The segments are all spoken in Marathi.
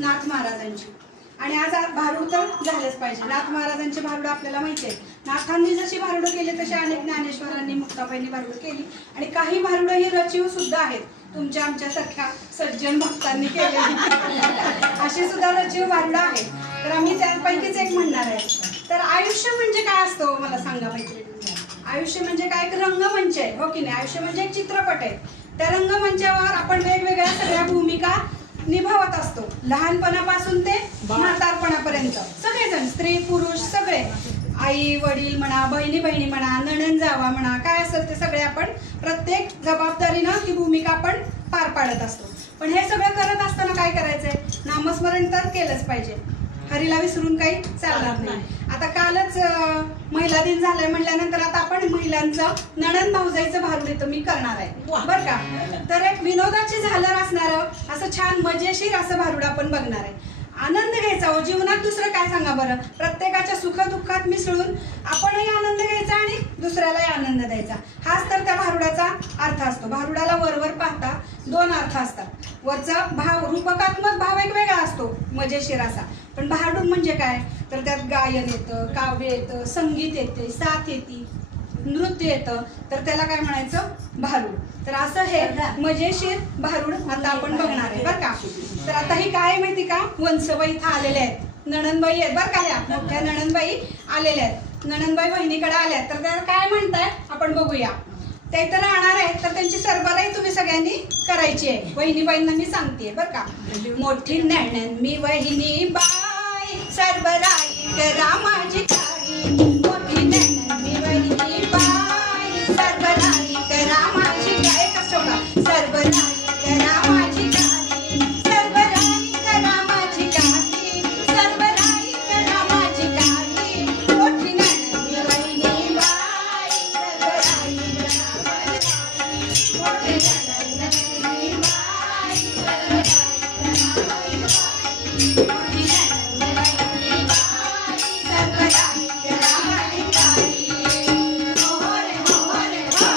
नाथ महाराजांची आणि आज भारूड तर झालेच पाहिजे. नाथ महाराजांची भारूड आपल्याला माहिती आहे. नाथांनी जशी भारूड केली तशी अनेक ज्ञानेश्वरांनी मुक्ताबाईंनी भारूड केली आणि काही भारूड ही रचीव सुद्धा आहेत. तुमच्या आमच्या सख्या सज्जन भक्तांनी केलेली अशी सुद्धा रचीव भारूड आहेत. तर आम्ही त्यापैकीच एक म्हणणार आहे. तर आयुष्य म्हणजे काय असतं मला सांगा मैत्रिणी. आयुष्य म्हणजे काय? एक रंगमंच आहे, हो की नाही? आयुष्य म्हणजे एक चित्रपट आहे. त्या रंगमंचावर आपण वेगवेगळ्या सगळ्या भूमिका निभावत असतो. लहानपणापासून ते म्हातारपणापर्यंत सगळेजण, स्त्री पुरुष सगळे, आई वडील म्हणा, बहिणी बहिणी म्हणा, नणंद जावा म्हणा, काय असेल ते सगळे आपण प्रत्येक जबाबदारीनं ती भूमिका आपण पार पाडत असतो. पण हे सगळं करत असताना काय करायचंय? नामस्मरण तर केलंच पाहिजे. हरीला विसरून काही चालणार नाही. आता कालच महिला दिन झालाय म्हटल्यानंतर आता आपण महिलांचं नणंद भाऊजाईचं भारूड इथं मी करणार आहे बरं का. तर एक विनोदाची झालर असणारं असं छान मजेशीर असं भारूड आपण बघणार आहे. आनंद घ्यायचा हो जीवनात. दुसरं काय सांगा बरं? प्रत्येकाच्या सुख दुःखात मिसळून आपणही आनंद घ्यायचा आणि दुसऱ्यालाही आनंद द्यायचा. हाच तर त्या भारुडाचा अर्थ असतो. भारुडाला वरवर पाहता दोन अर्थ असतात. वरचा भाव, रूपकात्मक भाव एक वेगळा असतो मजेशीर असा. पण भारुड म्हणजे काय? तर त्यात गायन येतं, काव्य येतं, संगीत येते, साथ येते, नृत्य येतं. तर त्याला काय म्हणायचं? भारूड. तर असं हे मजेशीर भारूड आता आपण बघणार आहे बरं का. तर आता ही काय माहिती का? वंसबाई इथं आलेल्या आहेत, नणंदबाई आहेत बरं का. ह्या मोठ्या नणंदबाई आलेल्या आहेत. नणंदबाई बहिणीकडे आल्यात. तर त्या काय म्हणताय आपण बघूया. त्या इथं राहणार आहेत. तर त्यांची सरबराई तुम्ही सगळ्यांनी करायची आहे. वहिनीबाईंना मी सांगते बरं का. मोठी नणंद मी वहिनी बाई, सरबराई करा माझी काळी. मोठी नणंद मी वहिनी बाई, सरबराई करा माझी काय कसो का. सरबराई करा माझी काळी, सरबराई करा माझी काळी, सरबराई करा माझी काळी. मोठी नणंद मी वहिनी बाई, सरबराई करा माझी काळी. मोठी नणंद मी वहिनी बाई, सरबराई करा माझी काळी. मोठी नणंद मी वहिनी बाई, सरबराई करा माझी काळी. हो रे हो रे हो.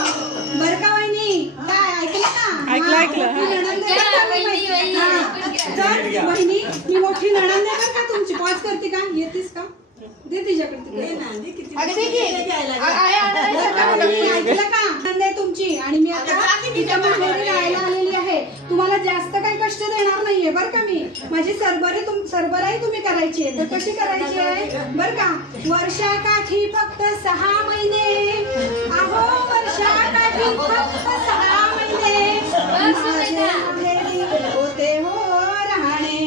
बरं का वहिनी? काय ऐकलं का? ऐकलं. बहिणी मी मोठी नणंद आहे बरं का तुमची. पॉज करते का? येतेस का? दे तिच्याकडे ऐकलं का? नणंद आहे तुमची आणि मी आता तिच्या माहेरी राहायला आलेली आहे. तुम्हाला जास्त काही कष्ट देणार नाहीये बरं का. मी माझी सरबराई तुम्ही करायची आहे. तर कशी करायची आहे बरं का. वर्षाकाठी फक्त 6 महिने. अहो वर्षाकाठी फक्त 6 महिने होते हो राहणे.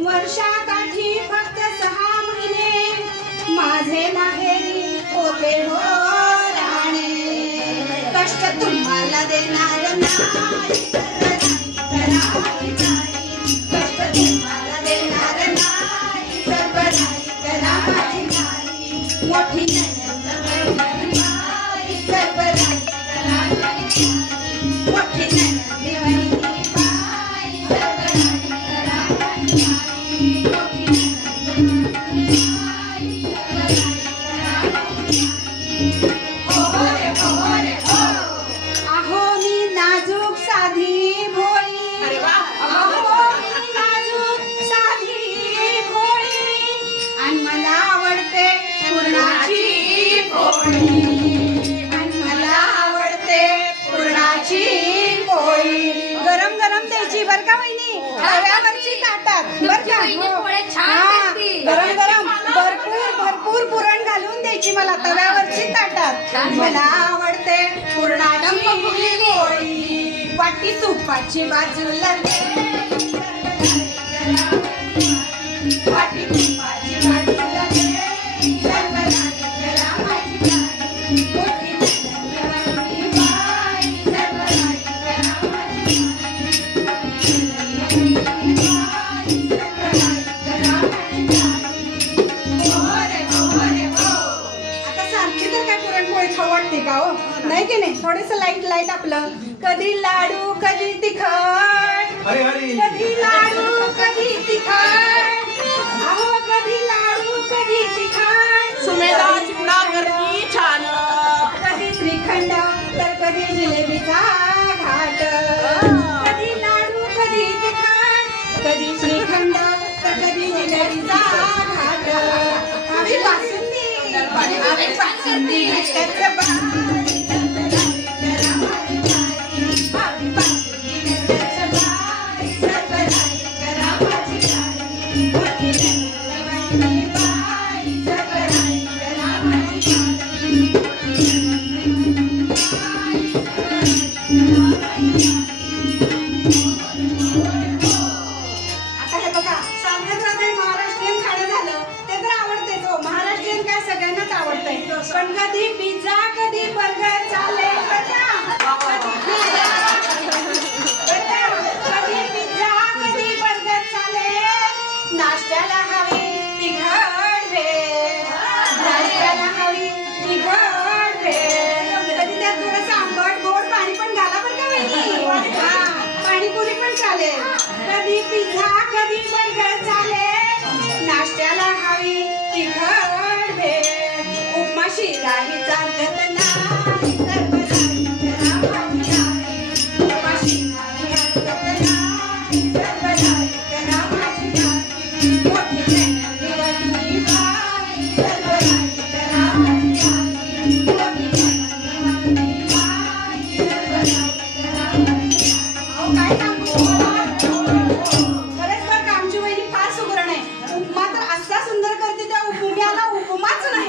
वर्षाकाठी फक्त 6 महिने माझे माहेरी होते हो राहणे. कष्ट तुम्हाला देणार नाही, करा माझी काळी. कष्ट तुम्हाला देणार नाही, सरबराई करा माझी काळी. मोठी नणंद वहिनी बाई, सरबराई करा माझी काळी. मोठी नणंद वहिनी बाई, सरबराई करा माझी काळी. मोठी नणंद वहिनी बाई, सरबराई करा माझी काळी. हो रे हो रे हो. अहो मी नाजूक साधी भोळी. अहो मी नाजूक साधी भोळी आणि मला आवडते पुरणाची पोळी. आणि मला आवडते पुरणाची पोळी. गरम गरम द्यायची बरं का वहिनी. तव्यावरची ताटात बरं का. हा गरम गरम भरपूर पुरण घालून द्यायची मला तव्यावरची ताटात. मला आवडते पुरणाची पोळी. वाटी तुपाची बाजूला दे, वाटी तुपाची बाजूला दे, सरबराई करा माझी काळी. मोठी नणंद वहिनी बाई, सरबराई करा माझी काळी. मोठी नणंद वहिनी बाई, सरबराई करा माझी काळी. हो रे हो रे हो. आता सारखी तर काय पुरणपोळी खाऊ वाटते का हो? नाही की नाही? थोडंसं लाईट आपलं. कधी लाडू कधी तिखट, कधी लाडू कधी तिखट. अहो कधी लाडू कधी कधी जिलेबीचा घाट, कधी लाडू कधी तिखट, कधी श्रीखंड तर कधी जिलेबीचा घाट. हवी बासुंदी, हवी बासुंदी, त्याचं बाई. आता हे बघा, सारखं महाराष्ट्रीयन खाणं झालं ते तर आवडतेच हो. महाराष्ट्रीयन काय सगळ्यांनाच आवडतंय. पण कधी पिझ्झा कधी बर्गर चालेल बरं का? कधी पिझ्झा कधी बर्गर चालेल. नाश्त्याला हवी तिखट भेळ, नाश्त्याला हवी तिखट भेळ. कधी त्यात थोडंसं आंबट गोड पाणी पण घाला बरं का वहिनी. हा, पाणीपुरी पण चालेल. कधी पिझ्झा कधी बर्गर चालेल. नाश्त्याला हवी तिखट भेळ. उपमा शिराही चालत नाही, उपमा शिराही हरकत नाही, सर्वदाही करा माझी गाठी. मोठी चॅनल निवडली बाई, सर्वदाही करा माझी गाठी. मोठी चॅनल निवडली बाई, सर्वदाही करा माझी गाठी. अहो काय सांगू खरंच बरं का, आमची वहिनी फार सुगरण आहे. उपमा तर असा सुंदर करते त्या उपम्याला उपमाच नाही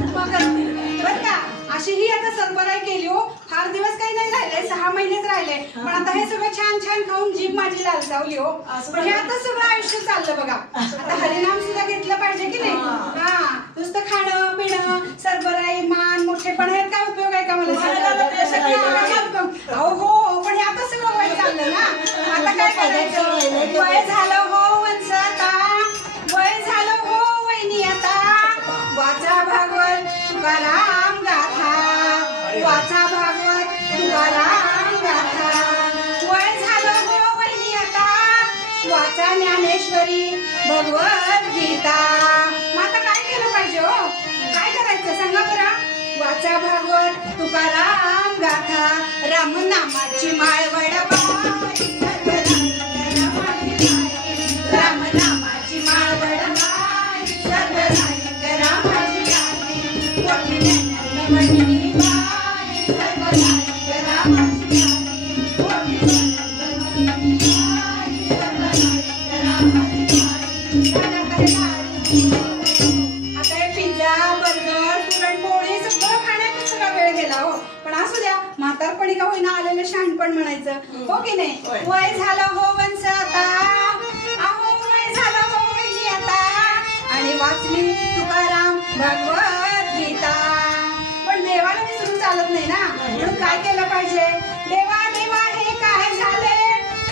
उपमा करते बरं का. अशी ही आता सरबराई केली हो. फार दिवस काही नाही राहिले, 6 महिनेच राहिले. पण आता हे सगळं छान छान खाऊन जीभ माझी लालसावली हो. पण हे आता सगळं आयुष्य चाललं बघा. आता हरिनाम सुद्धा घेतलं पाहिजे की नाही. हा, नुसतं खाणं पिणं सरबराई मान मोठेपण ह्यात काय उपयोग आहे का मला सांगा. अहो हो, पण हे आता सगळं वय चाललं ना. आता काय करायचं. वय झालं हो वंसता, वय झालं हो वहिनी आता. वाचा भागवत तुकाराम गाथा, वाचा भागवत तुकाराम गाथा. वय झालं हो वहिनी आता. वाचा ज्ञानेश्वरी भगवत गीता. मग आता काय केलं पाहिजे हो. काय करायचं सांगा बरं. वाचा भागवत तुकाराम गाथा. राम नामाची माळ वडवाई, राम नामाची माळ वडवाई, सर्वदाही करा माझी गाठी. मोठी चॅनल निवडली बाई, सर्वदाही करा माझी गाठी. मोठी चॅनल निवडली बाई, सर्वदाही करा माझी गाठी. आता हे पिझ्झा बर्गर पुरणपोळी सगळं खाण्यात सगळा वेळ गेला हो. पण असू द्या, म्हातारपणी का होईना आलेलं शहाणपण म्हणायचं हो की नाही. वय झालं हो वंस आता, अहो वय झालं हो वहिनी आता. आणि वाचली तुकाराम भगवत गीता. पण देवाला विसरून चालत नाही ना. म्हणून काय केलं पाहिजे. देवा देवा हे काय झाले,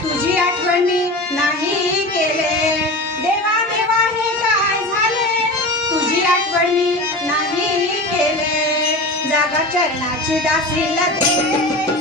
तुझी आठवण मी नाही केले. देवा देवा हे काय झाले, तुझी आठवण मी नाही केले. जागा चरणाची दासीला दे.